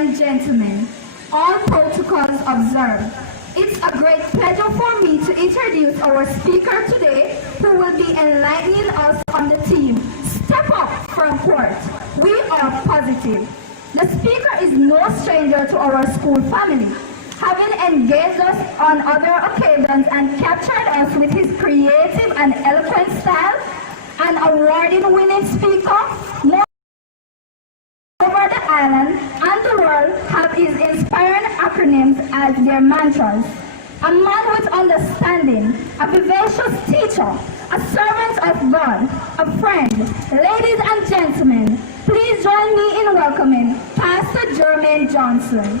and gentlemen, all protocols observed. It's a great pleasure for me to introduce our speaker today, who will be enlightening us on the theme, Step Up Ferncourt. We are positive. The speaker is no stranger to our school family, having engaged us on other occasions and captured us with his creative and eloquent style. An award-winning speaker, more over the island and the world have his inspiring acronyms as their mantras. A man with understanding, a vivacious teacher, a servant of God, a friend. Ladies and gentlemen, please join me in welcoming Pastor Jermaine Johnson.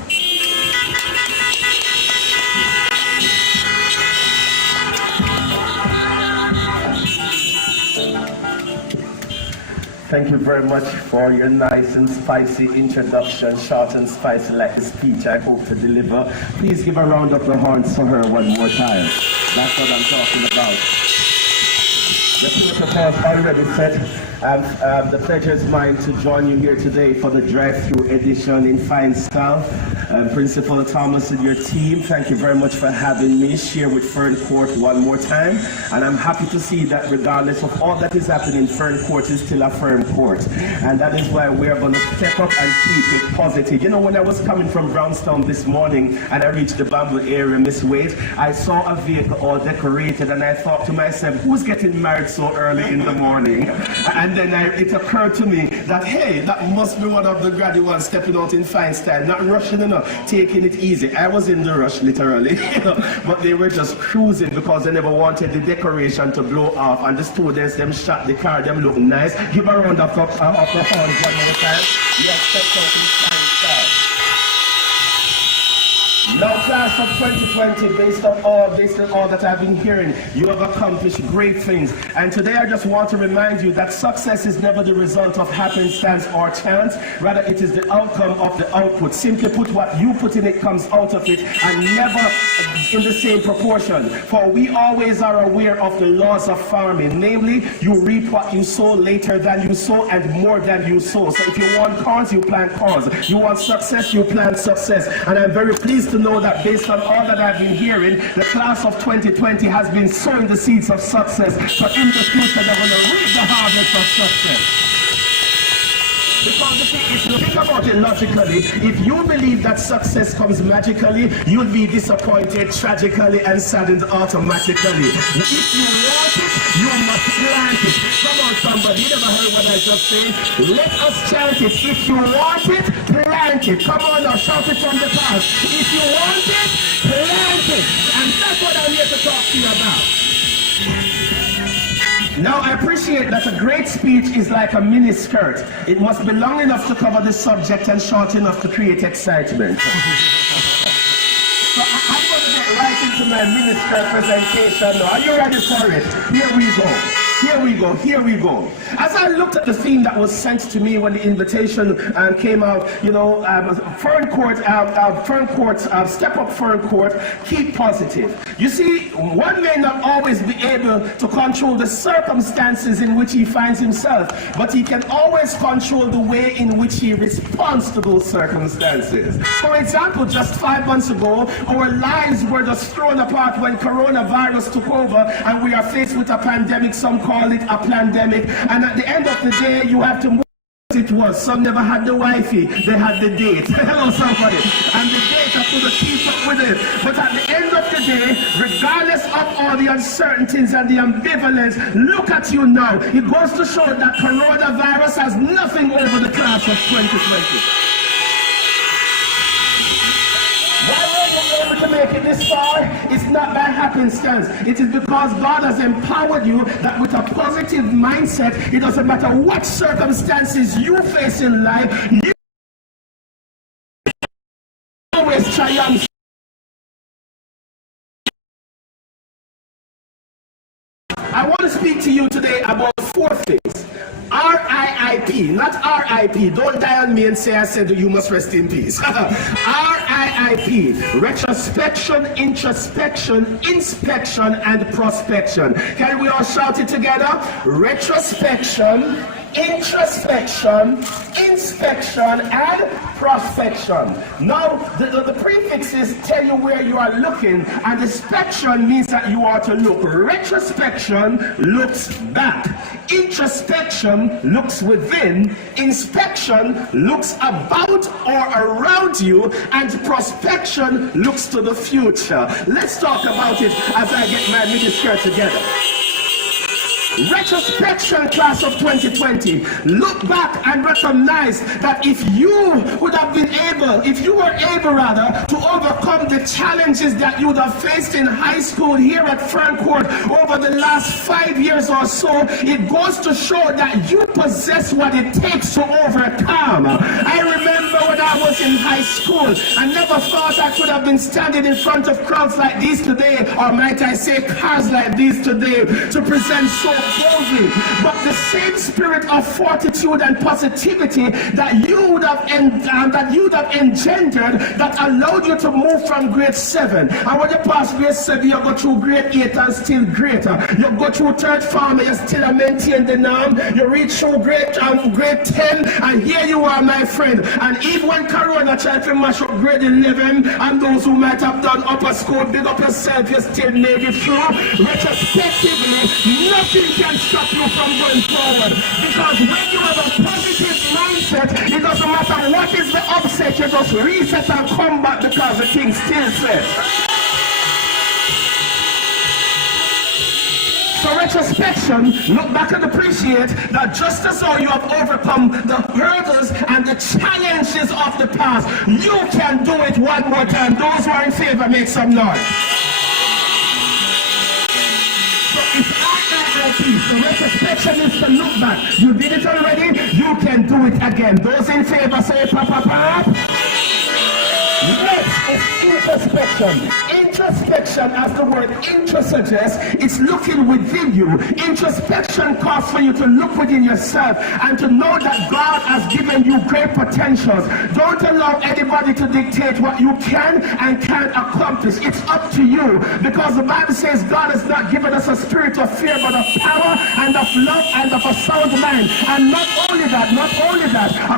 Thank you very much for your nice and spicy introduction, short and spicy like the speech I hope to deliver. Please give a round of applause for her one more time. That's what I'm talking about. The protocol's already set. The pleasure is mine to join you here today for the drive-through edition in fine style. Principal Thomas and your team, thank you very much for having me share with Ferncourt one more time. And I'm happy to see that regardless of all that is happening, Ferncourt is still a Ferncourt. And that is why we are going to step up and keep it positive. You know, when I was coming from Brownstown this morning and I reached the Bamboo area, Miss Wade, I saw a vehicle all decorated and I thought to myself, who's getting married so early in the morning? And then it occurred to me that, hey, that must be one of the graduates stepping out in fine style, not rushing enough, taking it easy. I was in the rush, literally, but they were just cruising because they never wanted the decoration to blow off, and the students, them shot the car, them look nice. Give a round of applause one more time. Yes, stepped out in fine style. Now, class of 2020, based on all that I've been hearing, you have accomplished great things. And today I just want to remind you that success is never the result of happenstance or chance. Rather, it is the outcome of the output. Simply put, what you put in it comes out of it, and never in the same proportion. For we always are aware of the laws of farming. Namely, you reap what you sow later than you sow and more than you sow. So if you want corns, you plant corns. You want success, you plant success. And I'm very pleased to know that based on all that I've been hearing, the class of 2020 has been sowing the seeds of success. So in the future, they're going to reap the harvest of success. Because if you think about it logically, if you believe that success comes magically, you'll be disappointed tragically and saddened automatically. If you want it, you must plant it. Come on, somebody, you never heard what I just said? Let us chant it. If you want it, plant it. Come on now, shout it from the past. If you want it, plant it. And that's what I'm here to talk to you about. Now, I appreciate that a great speech is like a mini skirt. It must be long enough to cover the subject and short enough to create excitement. So I'm going to get right into my mini skirt presentation now. Are you ready for it? Here we go. Here we go, here we go. As I looked at the theme that was sent to me when the invitation came out, you know, Ferncourt, Step Up Ferncourt, keep positive. You see, one may not always be able to control the circumstances in which he finds himself, but he can always control the way in which he responds to those circumstances. For example, just 5 months ago, our lives were just thrown apart when coronavirus took over and we are faced with a pandemic. Some call it a pandemic, and at the end of the day, you have to move. It was. Some never had the wifey, they had the date. Hello, somebody. And the date has to keep up with it. But at the end of the day, regardless of all the uncertainties and the ambivalence, look at you now. It goes to show that coronavirus has nothing over the class of 2020. To make it this far, it's not by happenstance. It is because God has empowered you that with a positive mindset, it doesn't matter what circumstances you face in life, you always triumph. I want to speak to you today about 4 things. R-I-I-P, not R-I-P. Don't die on me and say I said you must rest in peace. R-I-I-P, retrospection, introspection, inspection, and prospection. Can we all shout it together? Retrospection, introspection, inspection, and prospection. Now, the prefixes tell you where you are looking, and inspection means that you are to look. Retrospection looks back. Introspection looks within. Inspection looks about or around you, and prospection looks to the future. Let's talk about it as I get my miniskirt together. Retrospection, class of 2020, look back and recognize that if you were able rather to overcome the challenges that you would have faced in high school here at Ferncourt over the last 5 years or so, it goes to show that you possess what it takes to overcome. I remember when I was in high school, I never thought I could have been standing in front of crowds like these today, or might I say cars like these today, to present so boldly. But the same spirit of fortitude and positivity that you would have engendered that allowed you to move from grade 7. And when you pass grade 7, you go through grade 8 and still greater. You go through third form and you still maintain the norm. You reach through grade 10 and here you are, my friend. And even when Corona tried to mash up grade 11 and those who might have done upper school, big up yourself, you still made it through. Retrospectively, nothing can stop you from going forward. Because when you have a positive mindset, it doesn't matter what is the upset, you just reset and come back because the thing still says. So retrospection, look back and appreciate that just as though you have overcome the hurdles and the challenges of the past, you can do it one more time. Those who are in favor, make some noise. So retrospection is to look back. You did it already, you can do it again. Those in favor say pop, pop, pop. Next is introspection. Introspection, as the word intro suggests, it's looking within you. Introspection calls for you to look within yourself and to know that God has given you great potentials. Don't allow anybody to dictate what you can and can't accomplish. It's up to you, because the Bible says God has not given us a spirit of fear, but of power and of love and of a sound mind. And not only that,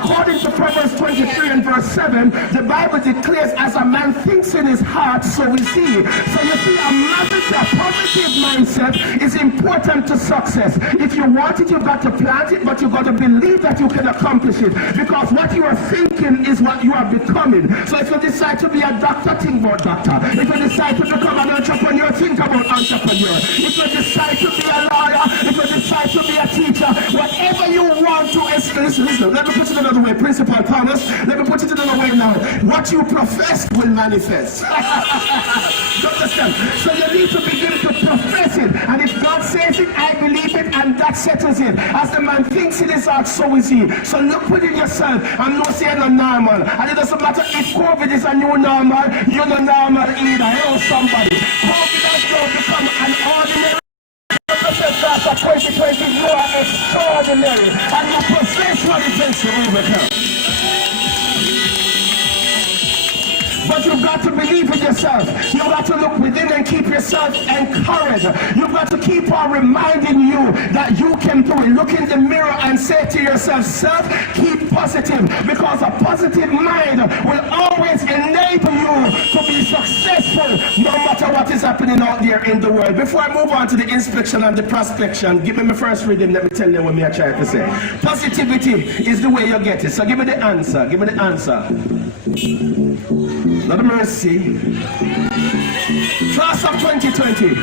according to Proverbs 23 and verse 7, the Bible declares, as a man thinks in his heart, so is he. So you see, a positive mindset is important to success. If you want it, you've got to plant it, but you've got to believe that you can accomplish it. Because what you are thinking is what you are becoming. So if you decide to be a doctor, think about doctor. If you decide to become an entrepreneur, think about entrepreneur. If you decide to be a lawyer, if you decide to be a teacher, whatever you want to listen, let me put it another way, Principal Thomas, let me put it another way now. What you profess will manifest. Understand? So you need to begin to profess it. And if God says it, I believe it, and that settles it. As the man thinks in his heart, so is he. So look within yourself and know say you're normal. And it doesn't matter if COVID is a new normal, you're not normal either. Hello, somebody. COVID has now become an ordinary. Class of 2020, you are extraordinary. And you possess what it takes to overcome. But you've got to believe in yourself. You've got to look within and keep yourself encouraged. You've got to keep on reminding you that you can do it. Look in the mirror and say to yourself, self, keep positive. Because a positive mind will always enable you to be successful no matter what is happening out there in the world. Before I move on to the inspection and the prospection, give me my first reading. Let me tell you what I try to say. Positivity is the way you get it. So give me the answer. Give me the answer. Not mercy. Class of 2020.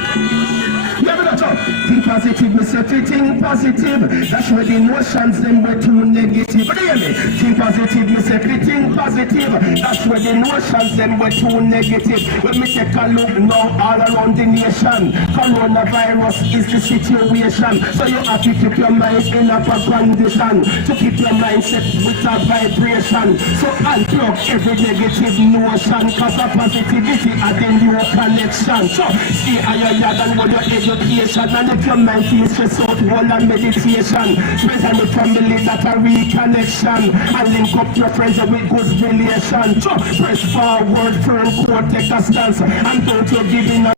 Never not up. Think positive, Mr. Think positive. That's where the emotions them were too negative. But hear me. Think positive, Mr. Think positive. That's where the emotions them were too negative. When me take a look now all around the nation, coronavirus is the situation. So you have to keep your mind in a condition, to keep your mindset with a vibration. So unplug every negative notion, cause a positivity and then your connection. So stay higher than what your education, and if your mind feels stressed out, hold on meditation. Spend the family that a reconnection, and link up your friends with good relation. So press forward, Ferncourt, take a stance, and don't you give in a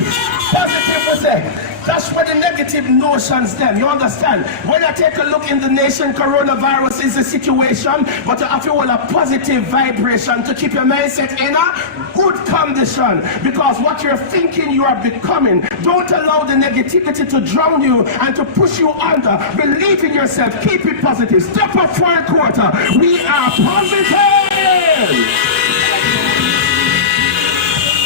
Positive was there. That's where the negative notions them. You understand? When I take a look in the nation, coronavirus is a situation, but you have to hold a positive vibration to keep your mindset in a good condition. Because what you're thinking, you are becoming. Don't allow the negativity to drown you and to push you under. Believe in yourself. Keep it positive. Step up for a quarter. We are positive.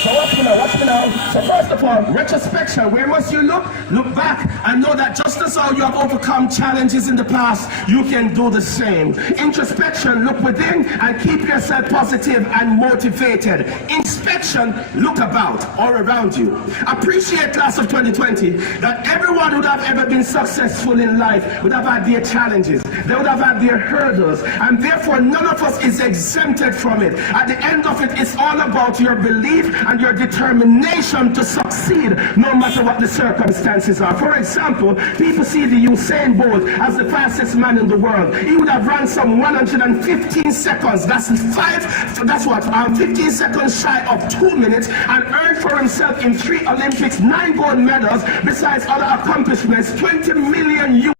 So watch me now. So first of all, retrospection. Where must you look? Look back and know that just as how you have overcome challenges in the past, you can do the same. Introspection, look within and keep yourself positive and motivated. Inspection, look about or around you. Appreciate, class of 2020, that everyone would have ever been successful in life would have had their challenges. They would have had their hurdles, and therefore none of us is exempted from it. At the end of it, it's all about your belief and your determination to succeed no matter what the circumstances are. For example, people see the Usain Bolt as the fastest man in the world. He would have run some 115 seconds. That's 15 seconds shy of 2 minutes, and earned for himself in 3 Olympics 9 gold medals, besides other accomplishments, $20 million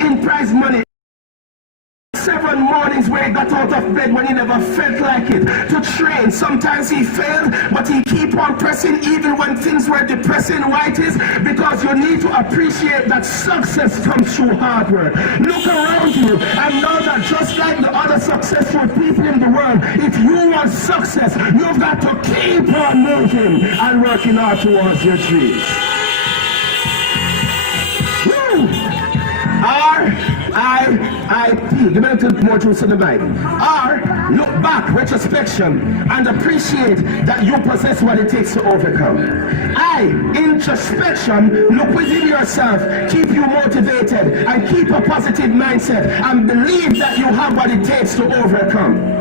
in prize money. 7 mornings where he got out of bed when he never felt like it to train. Sometimes he failed, but he keep on pressing even when things were depressing. Why it is? Because you need to appreciate that success comes through hard work. Look around you and know that just like the other successful people in the world, if you want success, you've got to keep on moving and working hard towards your dreams. R-I-I-P. Give me a little more truth in the Bible. R, look back, retrospection, and appreciate that you possess what it takes to overcome. I, introspection, look within yourself, keep you motivated, and keep a positive mindset, and believe that you have what it takes to overcome.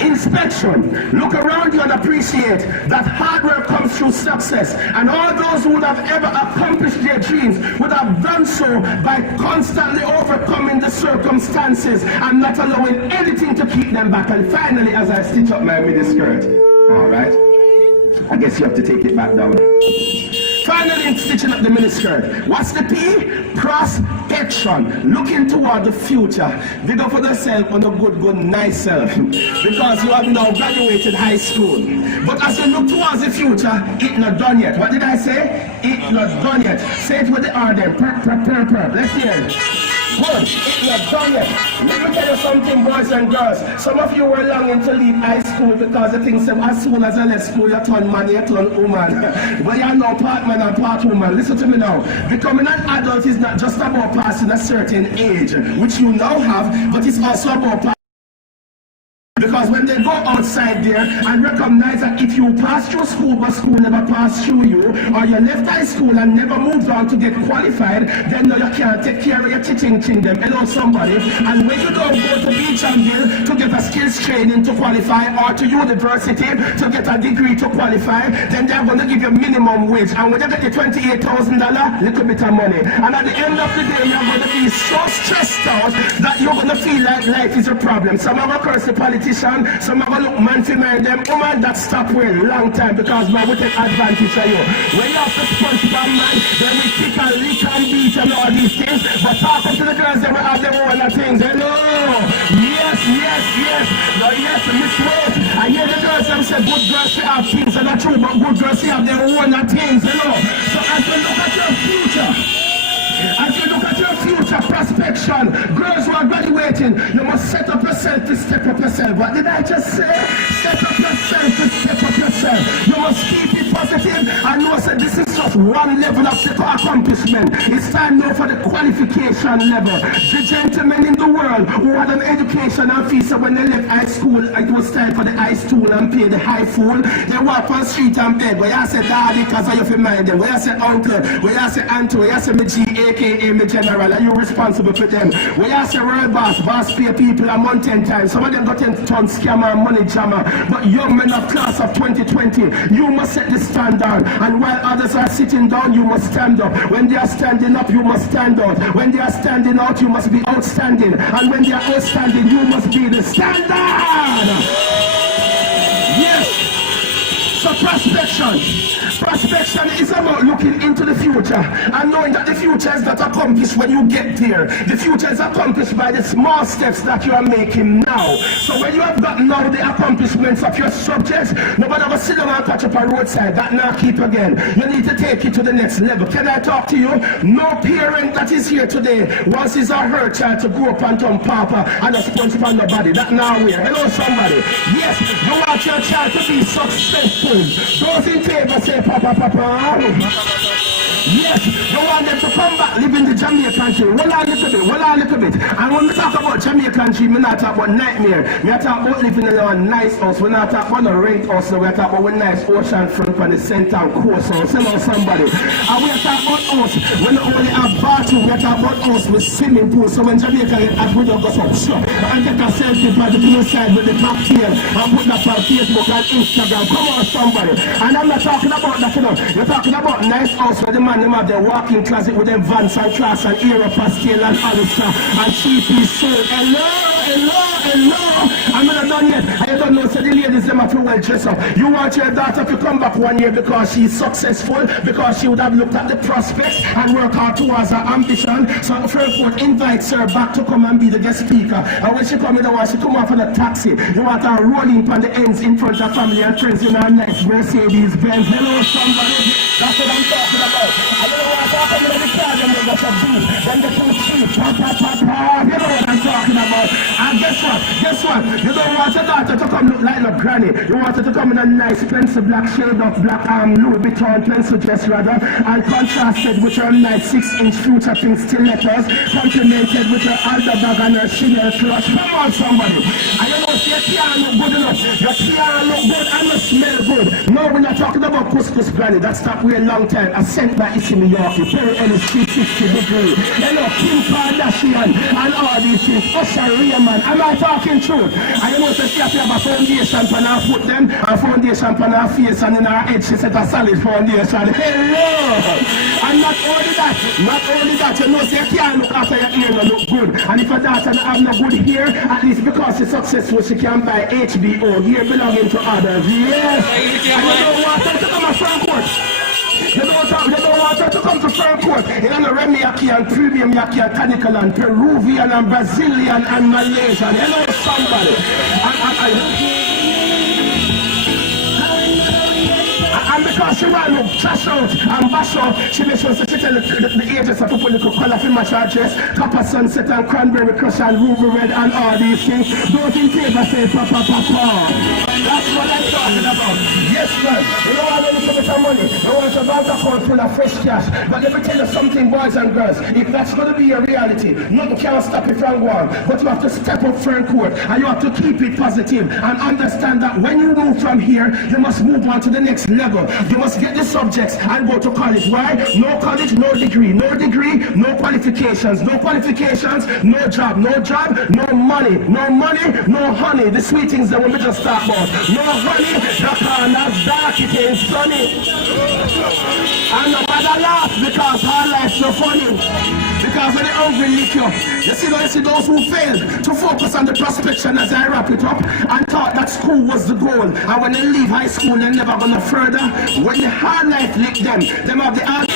Inspection, look around you and appreciate that hard work comes through success, and all those who would have ever accomplished their dreams would have done so by constantly overcoming the circumstances and not allowing anything to keep them back. And finally, as I stitch up my miniskirt, all right, I guess you have to take it back down. Finally, stitching up the miniskirt. What's the P? Prospection. Looking toward the future. Big up for yourself on a good, nice self. Because you have now graduated high school. But as you look towards the future, it's not done yet. What did I say? It's not done yet. Say it with the R then. Let's hear it. Good. It's not done yet. Let me tell you something, boys and girls. Some of you were longing to leave high school because the things say as soon as I left school, you turn man, you turn woman. But you are now part man and part woman. Listen to me now. Becoming an adult is not just about passing a certain age, which you now have, but it's also about because when they go outside there and recognize that if you pass through school but school never passed through you, or you left high school and never moved on to get qualified, then you can't take care of your teaching them. Hello somebody. And when you don't go to Beachamville to get a skills training to qualify, or to university to get a degree to qualify, then they're going to give you minimum wage. And when you get the $28,000, little bit of money. And at the end of the day, you're going to be so stressed out that you're going to feel like life is a problem. Some of us curse the politician. Some of us look man for mind them. Woman that stop way long time because man will take advantage of you. When you have to sponge for man, then we kick and lick and beat and all these things. But talking to the girls, they will have their own things. Hello. Yes. No, yes, Miss Rose. I hear the girls them say good girls they have things and that's true, but good girls they have their own things. Hello. So as you look at your future, as you look at your future prospection, girls who are graduating, you must set up yourself to step up yourself. What did I just say? Set up yourself to step up yourself. You must keep it positive and know that this is just one level of the accomplishment. It's time now for the qualification level. The gentlemen in the world who had an education and fees, so when they left high school, it was time for the high stool and pay the high fool. They walk on the street and beg. Where you say daddy because I have to mind them. Where you say uncle, where you say auntie, where you say me G, aka me general, are you responsible for them? Where you say world boss pay people a month 10 times. Some of them got 10 ton scammer and money jammer. But young men of class of 2020, you must set the standard. And while others are sitting down, you must stand up. When they are standing up, you must stand out. When they are standing out, you must be outstanding. And when they are outstanding, you must be the standard. Yes. So prospection. Prospection is about looking into the future and knowing that the future is not accomplished when you get there. The future is accomplished by the small steps that you are making now. So when you have gotten now the accomplishments of your subjects, nobody will sit down and catch up a roadside. That now keep again. You need to take it to the next level. Can I talk to you? No parent that is here today wants his or her child to grow up and turn papa and a sponge for nobody. That now we're. Hello somebody. Yes, you want your child to be successful. Those in favor say papa, papa. Yes, you want them to come back, live in the Jamaican tree. Well, a little bit. And when we talk about Jamaican tree, we not talk about nightmare. We are talking about living in a nice house. We not talk about a rent house. We are talking about a nice ocean front on the center and coast house. Hello, somebody. And we are talking about house. We not only have bathroom, we are talking about house with swimming pool. So when Jamaica get as we don't go some sure. And get a selfie by the blue side with the cocktail and put that on Facebook and Instagram. Come on, somebody. And I'm not talking about that, you know. You're talking about nice house where the man them have their walk-in closet with them Vans and Class and Aero Pastel and Alistair and CP Soul. Hello. I'm not done yet. I don't know, so the ladies them have to well dress up. You want your daughter to come back one year because she's successful, because she would have looked at the prospects and work hard towards her ambition. So Ferncourt invites her back to come and be the guest speaker. And when she come in, she come off in a taxi. You want her rolling on the ends in front of family and friends in her nice Mercedes Benz. Hello, somebody. That's what I'm talking about. I don't know what I'm talking about. The car them they got a beat. Then they too cheap. You know what I'm talking about. And guess what? You don't want your daughter to come look like a granny. You want her to come in a nice pencil black shade of black Louis Vuitton pencil dress rather, and contrasted with her nice 6-inch future pink stilettos, complemented with her alder bag and her Chanel clutch. Come on, somebody. And you know, your can't look good enough. Your can't look good and you smell good. No, we're not talking about couscous granny. That stopped way a long time. I sent by Issy New York. Perry Ellis 360 degree. Hello, Kim Kardashian and all these things. Usher Raymond. Am I talking truth? And you know, so she has to have a foundation on her foot then, a foundation on her face, and in her head she set a solid foundation. Hello! And not only that, you know, so you can't look after your hair and look good. And if a daughter don't have no good hair, at least because she's successful, she can buy HBO, hair belonging to others. Yes! And you don't want her to come to Ferncourt. You don't want her to come to Ferncourt. You know, Remy Yaki and Premium Yaki and Canical and Peruvian and Brazilian and Malaysian. Hello, somebody. And because she want to look trash out and bash out, she makes sure she tell the agents to put a little color for match her dress, copper sunset and cranberry crush and ruby red and all these things. Those in favor say papa. That's what I'm talking about. Yes, man. You don't want a little bit of money. You want your bank account full of fresh cash. But let me tell you something, boys and girls. If that's going to be your reality, nothing can stop you from going. But you have to step up Ferncourt and you have to keep it positive and understand that when you move from here, you must move on to the next level. You must get the subjects and go to college. Why? No college, no degree. No degree, no qualifications. No qualifications, no job. No job, no money. No money, no honey. The sweet things that we just talk about. No honey, the corner's dark, it ain't sunny. And no mother laugh because her life's so funny. Because when the hungry lick you see those who failed to focus on the prospection as I wrap it up and thought that school was the goal. And when they leave high school, they're never gonna further. When the hard life lick them have the hard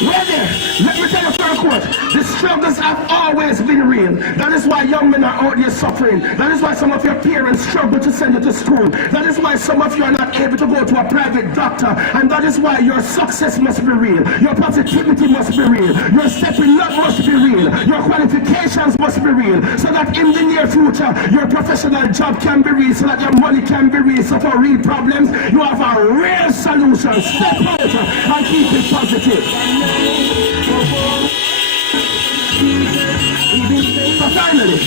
Where there? Let me tell you, Ferncourt, the struggles have always been real. That is why young men are out here suffering. That is why some of your parents struggle to send you to school. That is why some of you are not able to go to a private doctor. And that is why your success must be real. Your positivity must be real. Your stepping up must be real. Your qualifications must be real. So that in the near future, your professional job can be real. So that your money can be real. So for real problems, you have a real solution. Step out and keep it positive. So finally,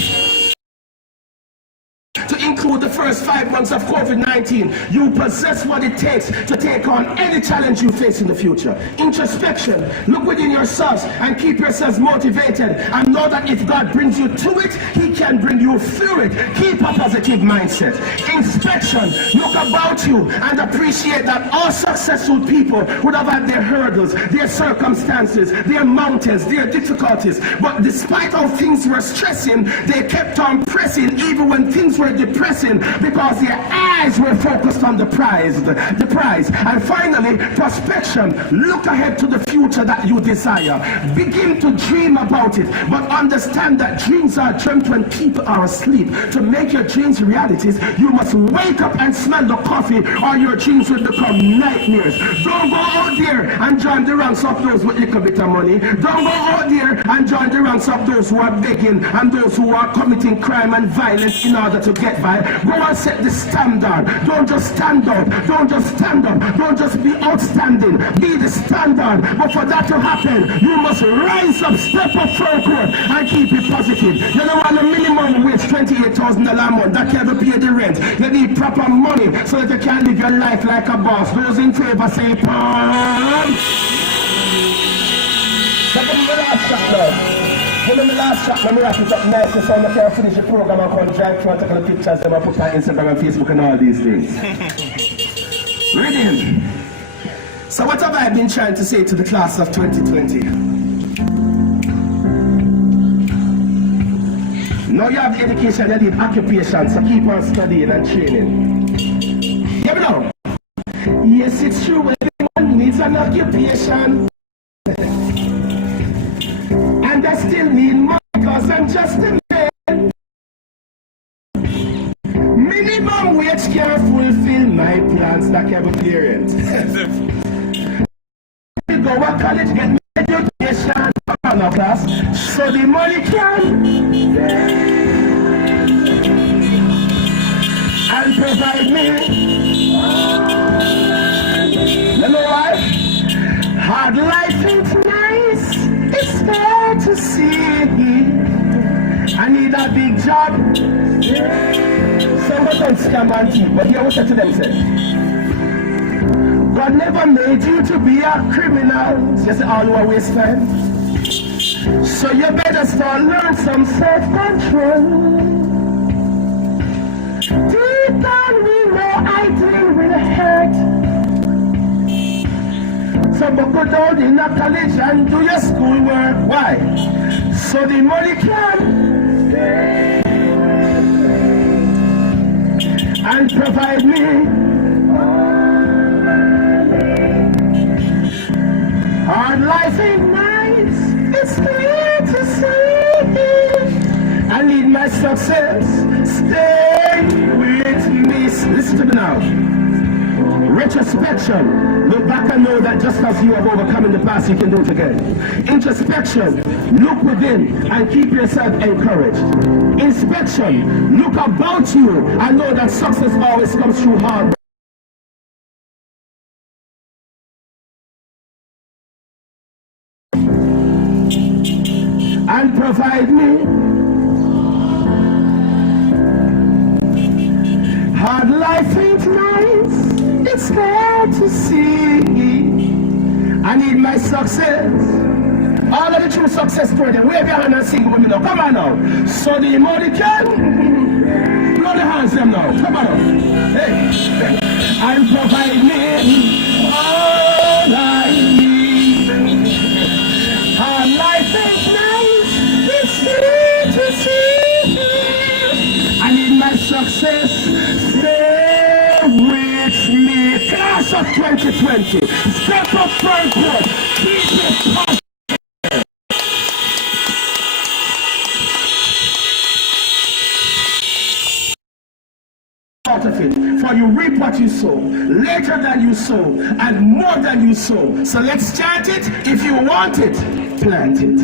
to include the first 5 months of COVID-19, you possess what it takes to take on any challenge you face in the future. Introspection, look within yourselves and keep yourselves motivated and know that if God brings you to it, He can bring you through it. Keep a positive mindset. Inspection, look about you and appreciate that all successful people would have had their hurdles, their circumstances, their mountains, their difficulties. But despite how things were stressing, they kept on pressing even when things were depressing, because your eyes were focused on the prize. And finally, prospection. Look ahead to the future that you desire. Begin to dream about it, but understand that dreams are dreamt when people are asleep. To make your dreams realities, you must wake up and smell the coffee, or your dreams will become nightmares. Don't go out there and join the ranks of those with a little bit of money. Don't go out there and join the ranks of those who are begging and those who are committing crime and violence in order to get by. Go and set the standard. Don't just stand up. Don't just stand up. Don't just be outstanding. Be the standard. But for that to happen, you must rise up, step up Ferncourt, and keep it positive. You know what, the minimum wage, $28,000 a month, that can't pay the rent. You need proper money so that you can live your life like a boss. Those in favor say, palm. So give me the last shot now. Give me the last shot. Let me wrap it up nicely so I can finish the program and come drive through and take the pictures and put on Instagram and Facebook and all these things. Ready? So what have I been trying to say to the class of 2020? Now you have education, you need occupation, so keep on studying and training. Hear me now? Yes, it's true, everyone needs an occupation. And I still need money because I'm just a man. Minimum wage can't fulfill my plans like I'm a parent. You go to college, get me education, class, so the money can and provide me. You know why? Hard life ain't nice. It's fair to see. I need a big job. Some of them scam and cheat, but here what I to them say. God never made you to be a criminal. Just all who are waste time. So you better start learn some self-control. Deep down we know idling will hurt. So buckle down in a college and do your schoolwork. Why? So the money can and provide me. Hard life ain't nice. It's clear to see. I need my success. Stay with me. Listen to me now. Retrospection. Look back and know that just as you have overcome in the past, you can do it again. Introspection. Look within and keep yourself encouraged. Inspection. Look about you and know that success always comes through hard work. And provide me. Hard life ain't nice. It's fair to see. I need my success. All of the true success stories, wave your hand and sing with me now. Come on now. So the money can. Blow the hands them now. Come on now. Hey. And provide me all I need. Hard life ain't nice. It's fair to see. I need my success. Stay with me. Class of 2020. Step up Ferncourt. Keep it positive. Out of it. For you reap what you sow. Later than you sow. And more than you sow. So let's chant it. If you want it, plant it.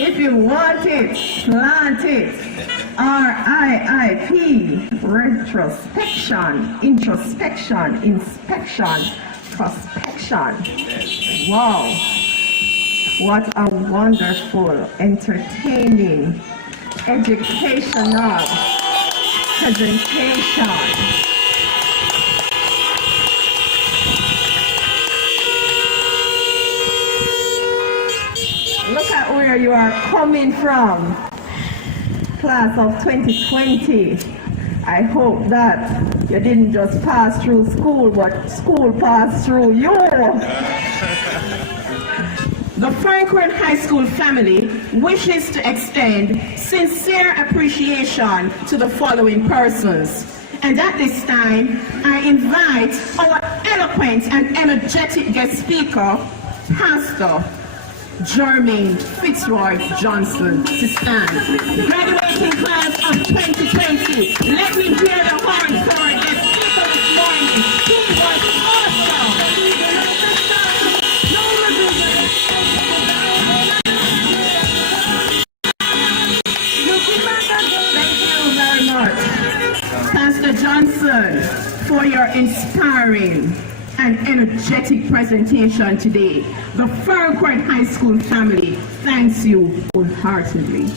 If you want it, plant it. RIIP, retrospection, introspection, inspection, prospection. Wow. What a wonderful, entertaining, educational, presentation. Look at where you are coming from. Class of 2020. I hope that you didn't just pass through school, but school passed through you. The Ferncourt High School family wishes to extend sincere appreciation to the following persons. And at this time, I invite our eloquent and energetic guest speaker, Pastor Jermaine Johnson, to stand. Graduating class of 2020, let me hear the horns for our guest speaker this morning, who was awesome. Thank you very much, Pastor Johnson, for your inspiring and energetic presentation today. The Ferncourt High School family thanks you wholeheartedly.